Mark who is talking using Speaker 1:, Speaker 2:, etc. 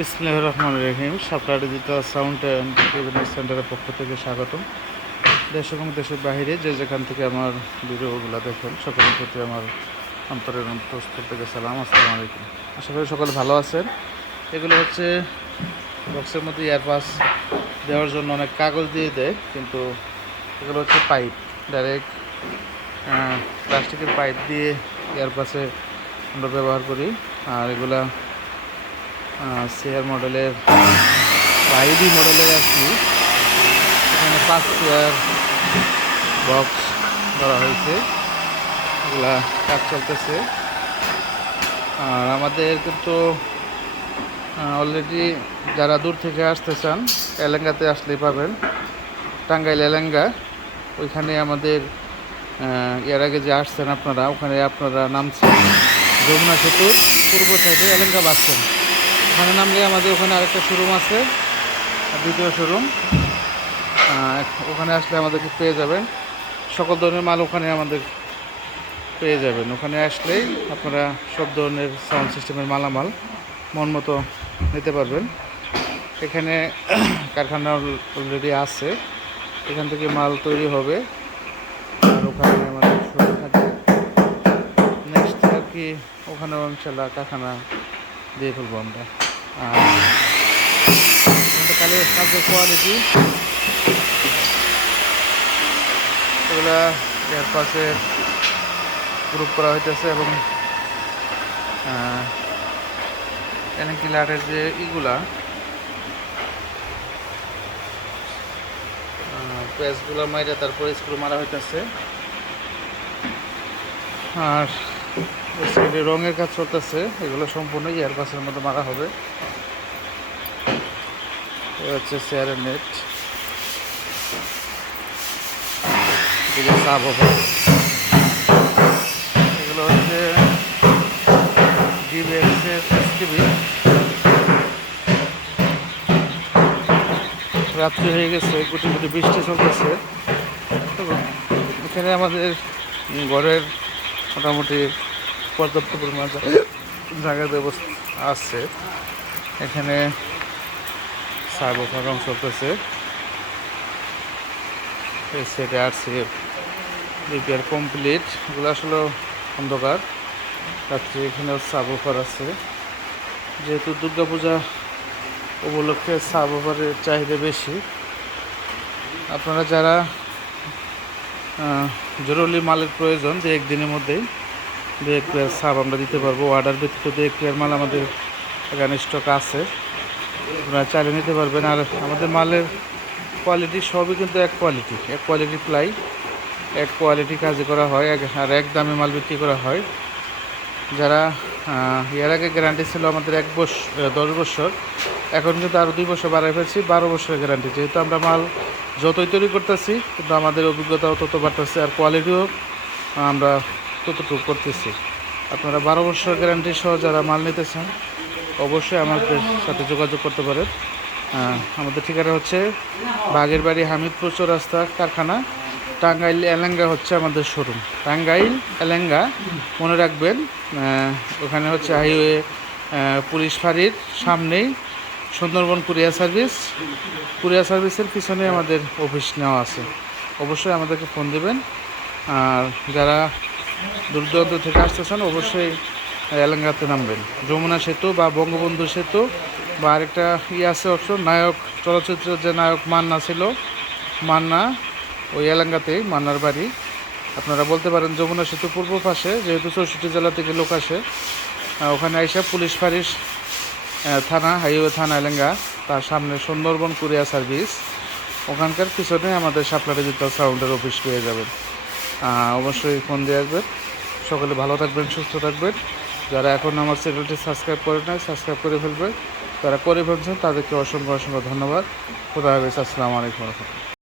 Speaker 1: বিসমুল্লাহ রহমান রহিম। সাপ্লাই ডিজিটাল সাউন্ড অ্যান্ড সেন্টারের পক্ষ থেকে স্বাগতম। দেশ এবং দেশের বাইরে যে যেখান থেকে আমার ভিডিওগুলো দেখেন, সকলের প্রতি আমার অন্তরের অন্তঃস্থল থেকে সালাম, আসসালামু আলাইকুম। আশা করি সকলে ভালো আছেন। এগুলো হচ্ছে বক্সের মধ্যে এয়ারপাস দেওয়ার জন্য অনেক কাগজ দিয়ে দেয়, কিন্তু এগুলো হচ্ছে পাইপ ডাইরেক্ট প্লাস্টিকের পাইপ দিয়ে এয়ারপাসে আমরা ব্যবহার করি। আর এগুলা চেয়ার মডেলের আইডি মডেলের আর কি এখানে পাঁচ চেয়ার বক্স করা হয়েছে। এগুলা কাজ চলতেছে। আর আমাদের কিন্তু অলরেডি যারা দূর থেকে আসতে চান, এলেঙ্গাতে আসলেই পাবেন। টাঙ্গাইল এলেঙ্গা। ওইখানে আমাদের এর আগে যে আসছেন আপনারা, ওখানে আপনারা নামছেন। যমুনা সেতুর পূর্ব সাইডে এলেঙ্গা বাসছেন ওখানে নামলে আমাদের ওখানে আরেকটা শোরুম আছে। দ্বিতীয় শোরুম ওখানে আসলে আমাদেরকে পেয়ে যাবেন। সকল ধরনের মাল ওখানে আমাদের পেয়ে যাবেন। ওখানে আসলেই আপনারা সব ধরনের সাউন্ড সিস্টেমের মালামাল মন মতো নিতে পারবেন। এখানে কারখানা অলরেডি আছে। এখান থেকে মাল তৈরি হবে। আর ওখানে আমাদের শুরু থাকে। নেক্সট আর কি, ওখানেও ইনশাল্লাহ কারখানা দিয়ে ফেলব আমরা। কালের কাজের কোয়ালিটি এগুলা এর পাশে গ্রুপ করা হইতেছে এবং এনেকি লাটের যে ইগুলা পেঁচগুলো মাইরে তারপরে স্ক্রু মারা হইতেছে। আর সাইডে রঙের কাজ চলতেছে। এগুলো সম্পূর্ণ এয়ার পাসের মধ্যে মারা হবে। হচ্ছে চেয়ারের নেট হবে এগুলো হচ্ছে রাত্রি হয়ে গেছে, গুটি গুটি বৃষ্টি চলতেছে। এখানে আমাদের ঘরের মোটামুটি পর্যাপ্ত পরিমাণ জায়গার ব্যবস্থা আছে। এখানে সার্বো রং চলতেছে। সেটে রিপেয়ার কমপ্লিট এগুলো আসলে অন্ধকার। রাত্রে এখানে সাবওফার আছে। যেহেতু দুর্গাপূজা উপলক্ষে সাবওফারের চাহিদা বেশি, আপনারা যারা জরুরি মালের প্রয়োজন, যে একদিনের মধ্যেই দু এক পেয়ার সাব আমরা দিতে পারব। অর্ডার ব্যতীত এক পেয়ার মাল আমাদের এখানে স্টক আছে, আপনারা চালিয়ে নিতে পারবেন। আর আমাদের মালের কোয়ালিটি সবই কিন্তু এক কোয়ালিটি এক কোয়ালিটি প্লাই এক কোয়ালিটি কাজে করা হয়, এক- আর এক দামে মাল বিক্রি করা হয়। যারা এর আগে গ্যারান্টি ছিল আমাদের এক বছর দশ বছর, এখন কিন্তু আরও দুই বছর বাড়াই ফেলছি, বারো বছরের গ্যারান্টি যেহেতু আমরা মাল যতই তৈরি করতেছি, কিন্তু আমাদের অভিজ্ঞতাও তত বাড়তেছে। আর কোয়ালিটিও আমরা ততটুকু করতেছি। আপনারা বারো বছর গ্যারান্টি সহ যারা মাল নিতে চান অবশ্যই আমাদের সাথে যোগাযোগ করতে পারেন। আমাদের ঠিকানা হচ্ছে বাগের বাড়ি হামিদপুর চৌরাস্তা কারখানা, টাঙ্গাইল এলেঙ্গা হচ্ছে আমাদের শোরুম। টাঙ্গাইল এলেঙ্গা, মনে রাখবেন ওখানে হচ্ছে হাইওয়ে পুলিশ ফাঁড়ির সামনেই সুন্দরবন কুরিয়া সার্ভিস। কুরিয়া সার্ভিসের পিছনে আমাদের অফিস নেওয়া আছে। অবশ্যই আমাদেরকে ফোন দেবেন। আর যারা দূর দূরান্ত থেকে আসতেছেন অবশ্যই এলাঙ্গাতে নামবেন। যমুনা সেতু বা বঙ্গবন্ধু সেতু বা আরেকটা ইয়ে আছে অপশন নায়ক চলচ্চিত্রের যে নায়ক মান্না ছিল মান্না ওই এলাঙ্গাতেই মান্নার বাড়ি। আপনারা বলতে পারেন যমুনা সেতু পূর্ব পাশে যেহেতু চৌষট্টি জেলা থেকে লোক আসে ওখানে আইসা পুলিশ আহ, থানা হাইওয়ে থানা এলাঙ্গা তার সামনে সুন্দরবন কুরিয়ার সার্ভিস। ওখানকার পিছনে আমাদের সাপ্লাই ডিজিটাল সাউন্ডের অফিস পেয়ে যাবেন। অবশ্যই ফোন দিয়ে রাখবেন সকলে ভালো থাকবেন, সুস্থ থাকবেন। যারা এখন আমার চ্যানেলটি সাবস্ক্রাইব করে নাই, সাবস্ক্রাইব করে ফেলবেন। তারা করে ফেলছেন, তাদেরকে অসংখ্য অসংখ্য ধন্যবাদ। খোদা হাফিজ, আসসালামু আলাইকুম